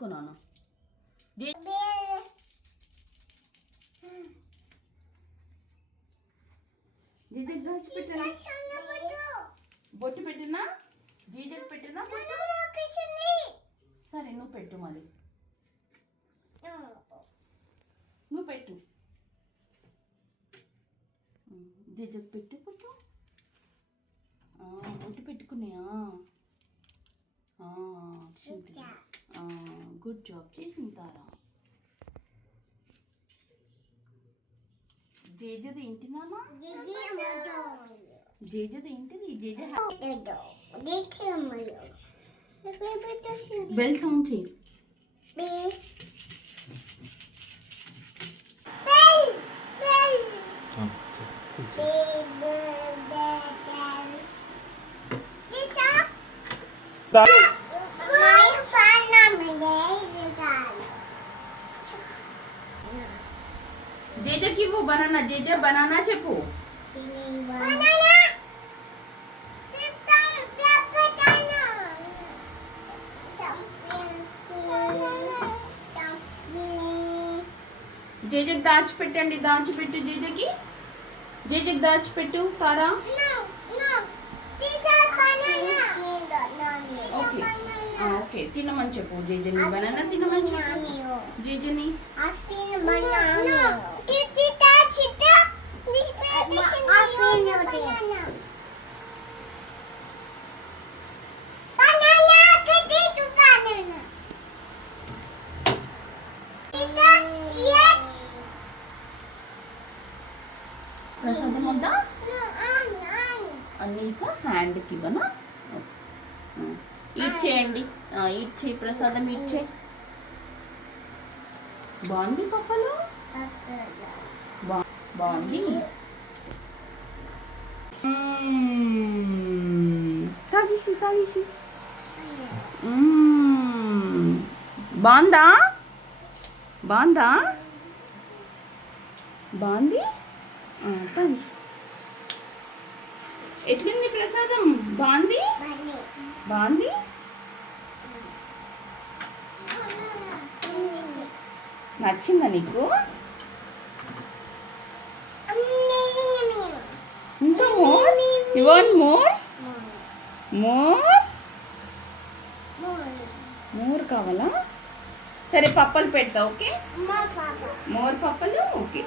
తీసుకున్నాను. పెట్టినా? బొట్టు పెట్టినా? జీజకి పెట్టినా సరే నువ్వు పెట్టు మరి. నువ్వు పెట్టు. జీజకి పెట్టు పెట్టు. ఆ, బొట్టు పెట్టుకున్నాయా? good job chasing Tara. JJ the Intinana? JJ Mado. JJ the Intini. JJ Mado. JJ Mado. Bell sound thing. Bell. Bell. Bell. Bell. Bell. Bell. Bell. జేజకి ఇవ్వు బనానా జేజ బనానా చెప్పు జేజకి దాచిపెట్టండి దాచిపెట్టు జేజకి జేజకి దాచిపెట్టు తారా ఓకే ఆ, ఓకే తినమని చెప్పు జేజని బనానా తినమని చెప్పు జేజని ప్రసాదం వద్దా అన్నీ ఇంకా హ్యాండ్కి ఇవ్వనా? ఇచ్చేయండి ఇచ్చే ప్రసాదం ఇచ్చే బాగుంది పప్పలు? బాగుంది. తాగేసి తాగేసి. మ్మ్. బాగుందా? బాగుందా? బాగుంది? తాగేసి ఎట్లుంది ప్రసాదం? బాగుంది? బాగుంది? నచ్చిందా నీకు? ఇంకా more? You want more? More? More కావాలా? సరే పప్పలు పెడతా ఓకే? మోర్ పప్పలు? ఓకే.